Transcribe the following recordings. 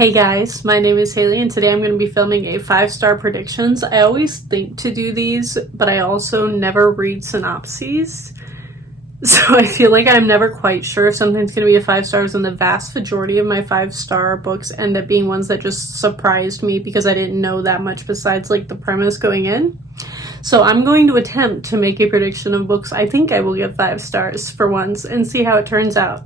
Hey guys, my name is Haley and today I'm going to be filming a 5-star predictions. I always think to do these, but I also never read synopses. So I feel like I'm never quite sure if something's going to be a 5 stars, and the vast majority of my 5-star books end up being ones that just surprised me because I didn't know that much besides like the premise going in. So I'm going to attempt to make a prediction of books I think I will give 5 stars for once and see how it turns out.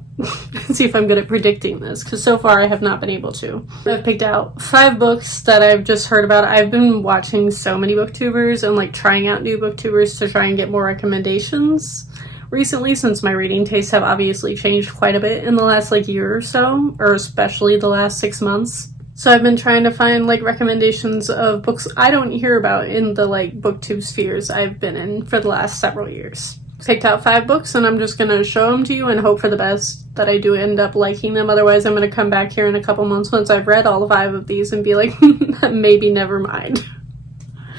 See if I'm good at predicting this, because so far I have not been able to. I've picked out 5 books that I've just heard about. I've been watching so many booktubers and like trying out new booktubers to try and get more recommendations recently, since my reading tastes have obviously changed quite a bit in the last like year or so, or especially the last 6 months. So I've been trying to find like recommendations of books I don't hear about in the like booktube spheres I've been in for the last several years. Picked out 5 books and I'm just going to show them to you and hope for the best that I do end up liking them. Otherwise I'm going to come back here in a couple months once I've read all 5 of these and be like, maybe never mind.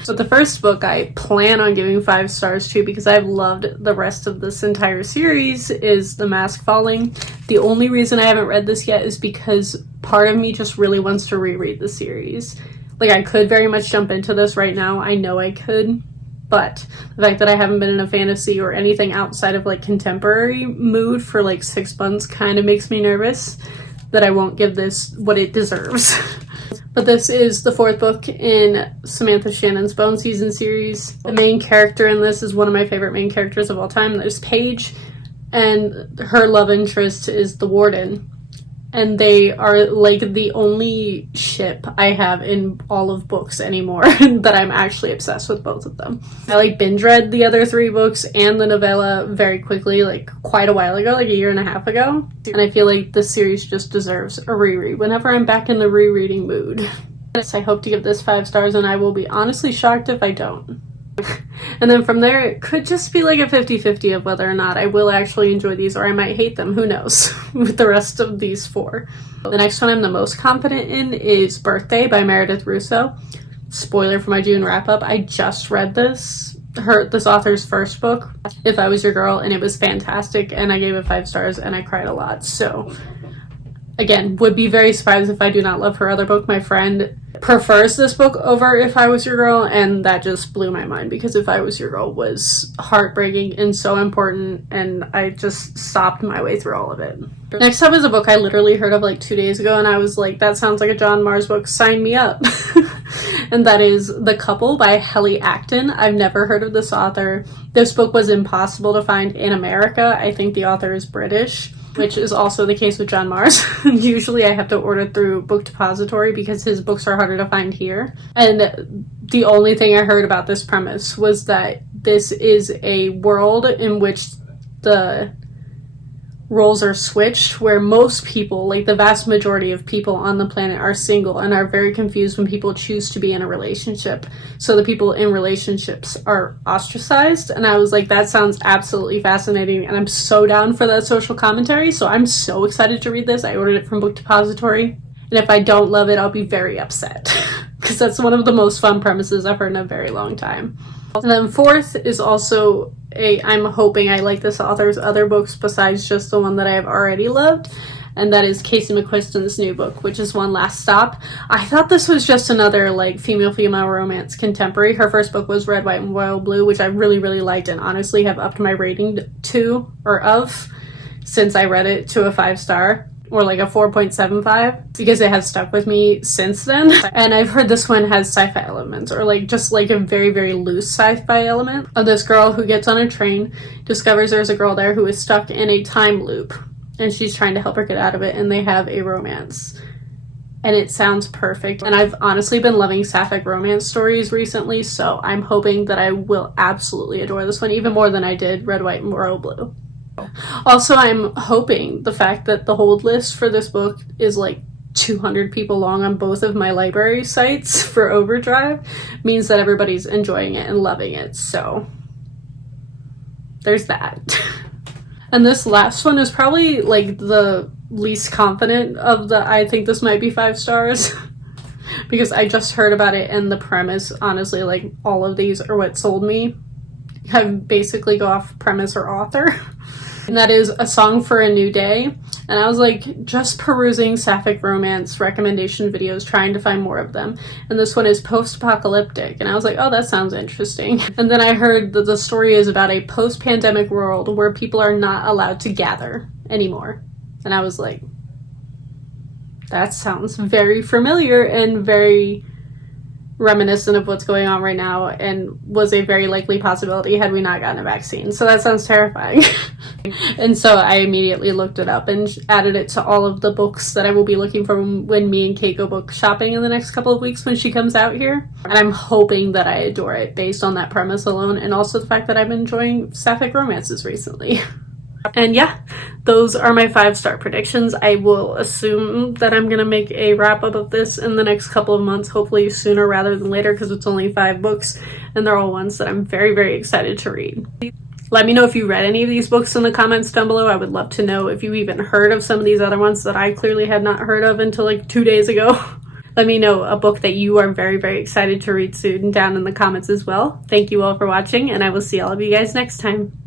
So the first book I plan on giving 5 stars to, because I've loved the rest of this entire series, is The Mask Falling. The only reason I haven't read this yet is because part of me just really wants to reread the series. Like, I could very much jump into this right now. I know I could. But the fact that I haven't been in a fantasy or anything outside of like contemporary mood for like 6 months kind of makes me nervous that I won't give this what it deserves. But this is the 4th book in Samantha Shannon's Bone Season series. The main character in this is one of my favorite main characters of all time. There's Paige, and her love interest is the Warden. And they are like the only ship I have in all of books anymore that I'm actually obsessed with both of them. I like binge read the other 3 books and the novella very quickly, like quite a while ago, like a year and a half ago. And I feel like this series just deserves a reread whenever I'm back in the rereading mood. I hope to give this 5 stars, and I will be honestly shocked if I don't. And then from there, it could just be like a 50-50 of whether or not I will actually enjoy these, or I might hate them, who knows, with the rest of these 4. The next one I'm the most confident in is Birthday by Meredith Russo. Spoiler for my June wrap-up, I just read this author's first book, If I Was Your Girl, and it was fantastic, and I gave it 5 stars, and I cried a lot. So again, would be very surprised if I do not love her other book. My friend prefers this book over If I Was Your Girl, and that just blew my mind because If I Was Your Girl was heartbreaking and so important, and I just sobbed my way through all of it. Next up is a book I literally heard of like 2 days ago, and I was like, that sounds like a John Mars book, sign me up. And that is The Couple by Helly Acton. I've never heard of this author. This book was impossible to find in America. I think the author is British, which is also the case with John Mars. Usually I have to order through Book Depository because his books are harder to find here. And the only thing I heard about this premise was that this is a world in which the roles are switched, where most people, like the vast majority of people on the planet, are single and are very confused when people choose to be in a relationship. So the people in relationships are ostracized, and I was like, that sounds absolutely fascinating, and I'm so down for that social commentary, so I'm so excited to read this. I ordered it from Book Depository, and if I don't love it, I'll be very upset because that's one of the most fun premises I've heard in a very long time. And then 4th is also I'm hoping I like this author's other books besides just the one that I have already loved, and that is Casey McQuiston's new book, which is One Last Stop. I thought this was just another like female romance contemporary. Her first book was Red, White, and Royal Blue, which I really, really liked, and honestly have upped my rating since I read it to a 5 star. Or like a 4.75, because it has stuck with me since then. And I've heard this one has sci-fi elements, or like just like a very, very loose sci-fi element of this girl who gets on a train, discovers there's a girl there who is stuck in a time loop, and she's trying to help her get out of it, and they have a romance. And it sounds perfect. And I've honestly been loving sapphic romance stories recently, so I'm hoping that I will absolutely adore this one, even more than I did Red, White, and Royal Blue. Also, I'm hoping the fact that the hold list for this book is like 200 people long on both of my library sites for Overdrive means that everybody's enjoying it and loving it, so there's that. And this last one is probably like the least confident of the I think this might be 5 stars because I just heard about it, and the premise, honestly, like all of these are what sold me. I basically go off premise or author. And that is A Song for a New Day And I was like just perusing sapphic romance recommendation videos, trying to find more of them. And this one is post-apocalyptic. And I was like, oh, that sounds interesting. And then I heard that the story is about a post-pandemic world where people are not allowed to gather anymore. And I was like, that sounds very familiar and very reminiscent of what's going on right now, and was a very likely possibility had we not gotten a vaccine. So that sounds terrifying. And so I immediately looked it up and added it to all of the books that I will be looking for when me and Kate go book shopping in the next couple of weeks when she comes out here. And I'm hoping that I adore it based on that premise alone, and also the fact that I've been enjoying sapphic romances recently. And yeah, those are my 5-star predictions. I will assume that I'm going to make a wrap-up of this in the next couple of months, hopefully sooner rather than later, because it's only 5 books, and they're all ones that I'm very, very excited to read. Let me know if you read any of these books in the comments down below. I would love to know if you even heard of some of these other ones that I clearly had not heard of until like 2 days ago. Let me know a book that you are very, very excited to read soon down in the comments as well. Thank you all for watching, and I will see all of you guys next time.